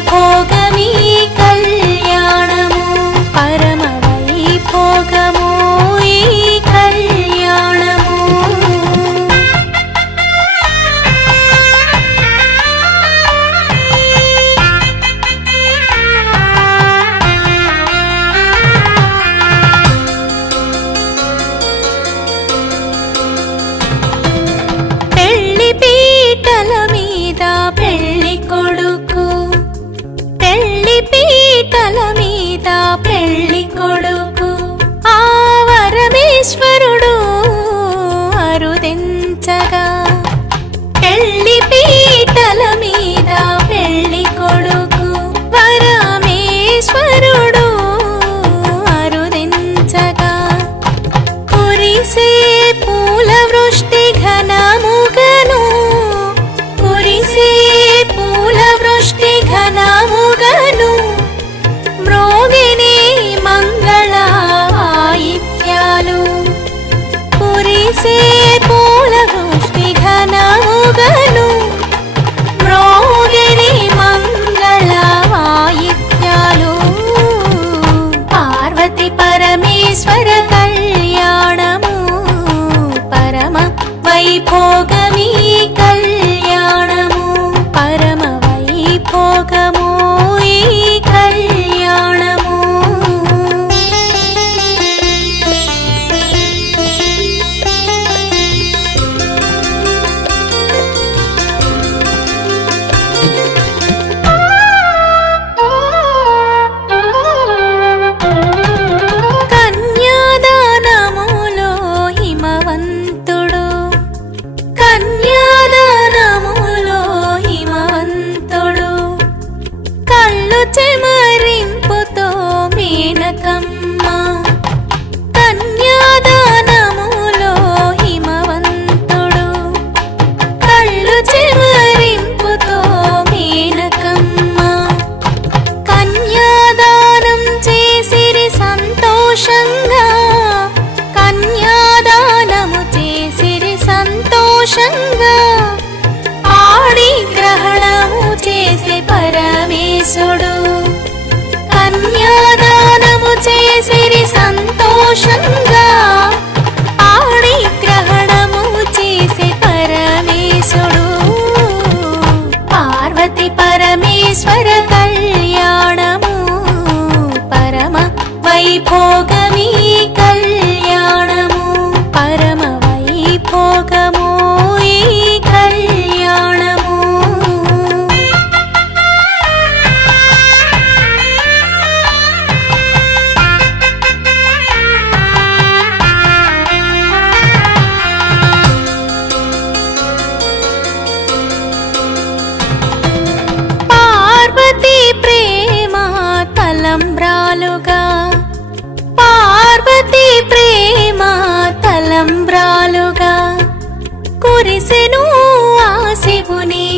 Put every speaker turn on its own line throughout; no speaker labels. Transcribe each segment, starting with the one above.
పోగమీ sí. సిరి సంతోషం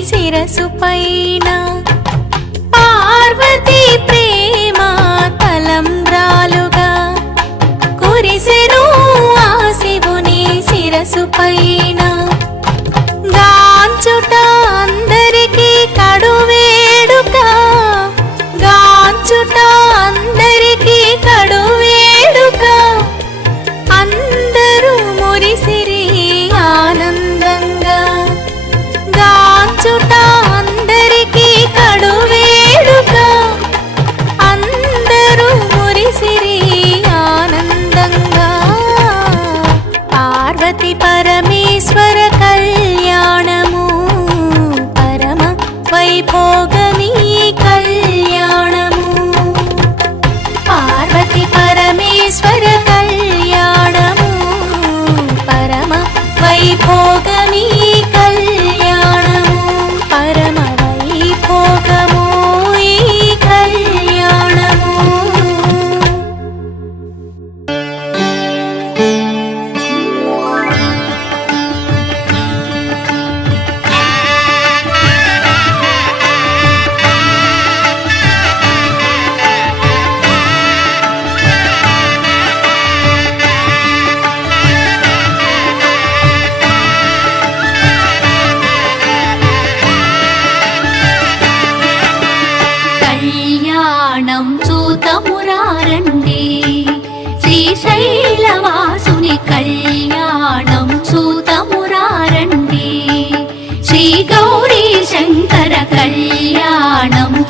శిరసు పైన పార్వతి ప్రేమ తలంబ్రాలుగా కురిసెను ఆ శివుని శిరసు పైన. వచ్చుట అందరికీ కడువేడుక. అందరూ మురిసిరి ఆనందంగా. పార్వతి పరమేశ్వర కళ్యాణము పరమ వైభోగమీ కళ్యాణము. పార్వతి పరమేశ్వర కళ్యాణము పరమ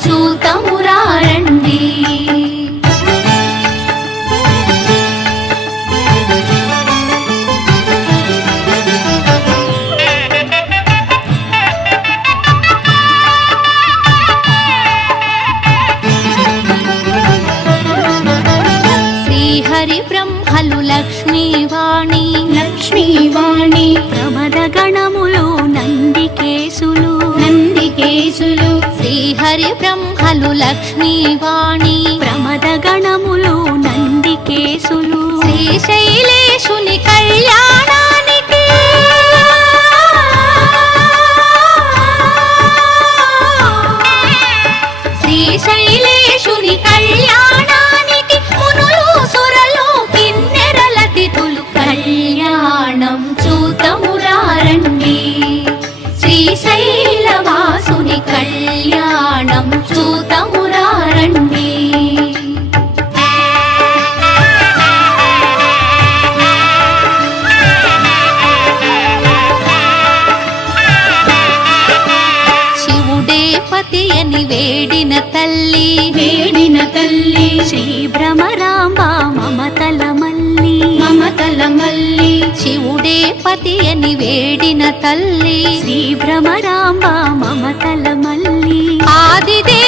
చూతమురారండి లక్ష్మీవాణి. ప్రమదగణ
మల్లి
అని వేడిన తల్లి. శ్రీ భ్రమరాంబ మమతల మల్లి. ఆదిదే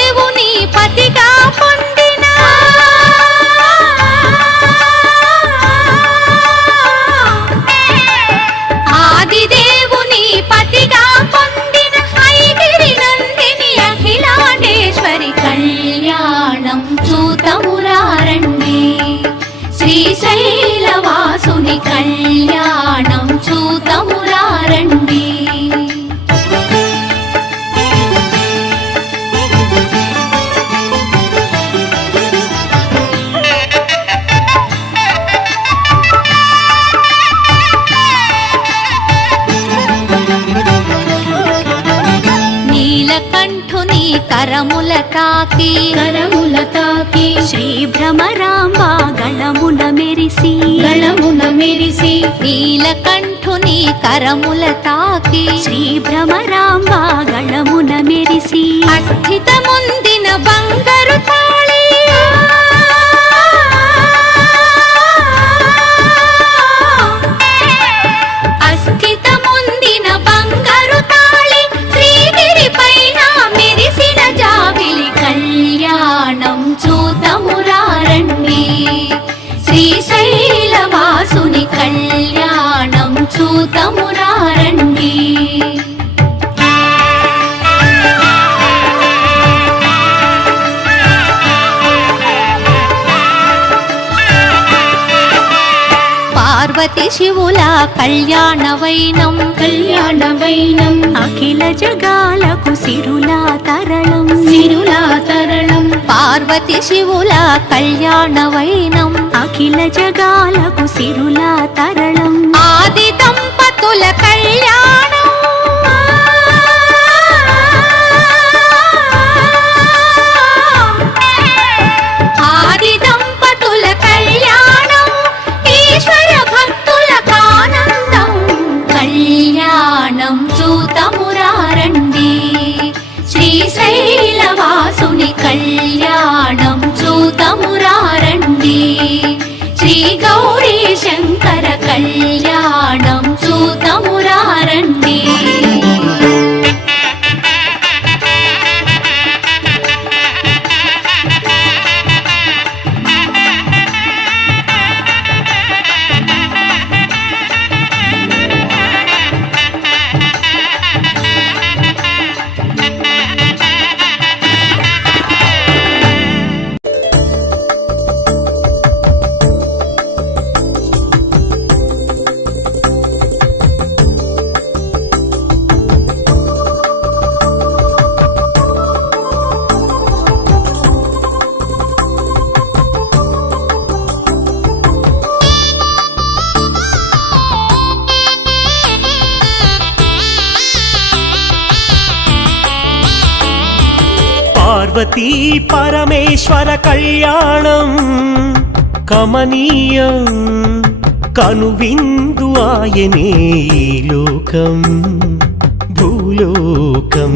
కరముల తాకి
కరముల తాకి
శ్రీ భ్రమరాంబ గళమున మెరిసి
గళమున మెరిసి
నీలకంఠుని కరముల తాకి శ్రీ భ్రమరాంబ గళమున మెరిసి అస్థిత ముందిన బంగారు తాళి పార్వతి శివుల కళ్యాణ వైనం
కళ్యాణ వైనం
అఖిల జగాలకు సిరులా తరళం
సిరులా తరణం.
పార్వతి శివుల కళ్యాణ వైనం అఖిల జగాలకు సిరులా తరళం ఆది దంపతుల కళ్యాణం கண்ண
పార్వతీ పరమేశ్వర కళ్యాణం కమనీయం కనువిందు ఆయనే లోకం భూలోకం.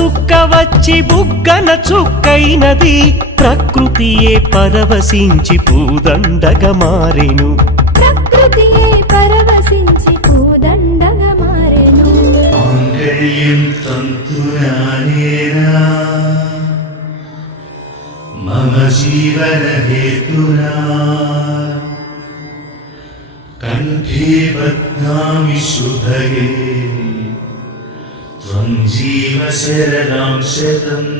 చుక్క వచ్చి బుగ్గన చుక్కైనది.
ప్రకృతియే పరవశించి పూదండగ మారేను.
ప్రకృతియే పరవశించి పూదండగ మారెను.
మాంగళ్యం తంతునానేనా మమ జీవన కంఠే బధ్నామి శుభగే. त्वं जीव शरणं शतम्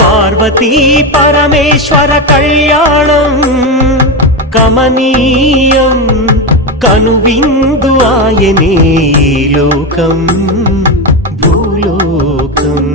பார்வதி பரமேஸ்வர கல்யாணம்
கமனீயம் கனுவிந்து ஆயனே லோகம் பூலோகம்.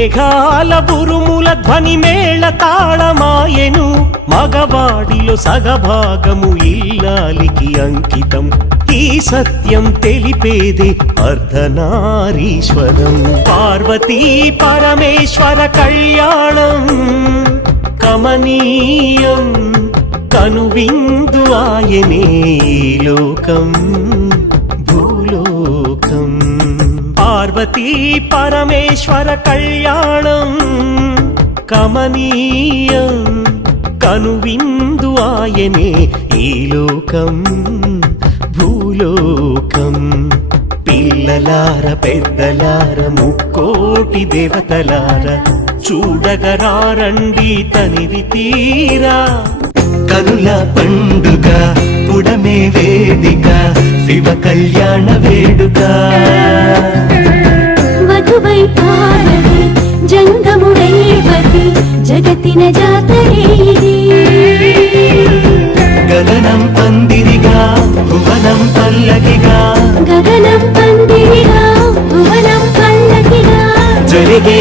మేఘాల బురుముల ధ్వని మేళ తాళమాయెను. మగవాడిలో సగభాగము ఇల్లాలికి అంకితం. ఈ సత్యం తెలిపేది అర్ధనారీశ్వరం. పార్వతీ పరమేశ్వర కళ్యాణం. కమనీయం కనువిందు ఆయనే లోకం. పార్వతీ పరమేశ్వర కళ్యాణం కమనీయం. కనువిందు ఆయనే ఈ లోకం భూలోకం. పిల్లలార పెద్దలార ముక్కోటి దేవతలార చూడగరారండి తనివి తీరా. కనుల పండుగ పుడమే వేదిక శివ కళ్యాణ వేడుక.
జగతిన జాతరే ఇది.
గగనం పందిరిగా భువనం పల్లకిగా.
గగనం పందిరిగా భువనం పల్లకిగా.
జరిగే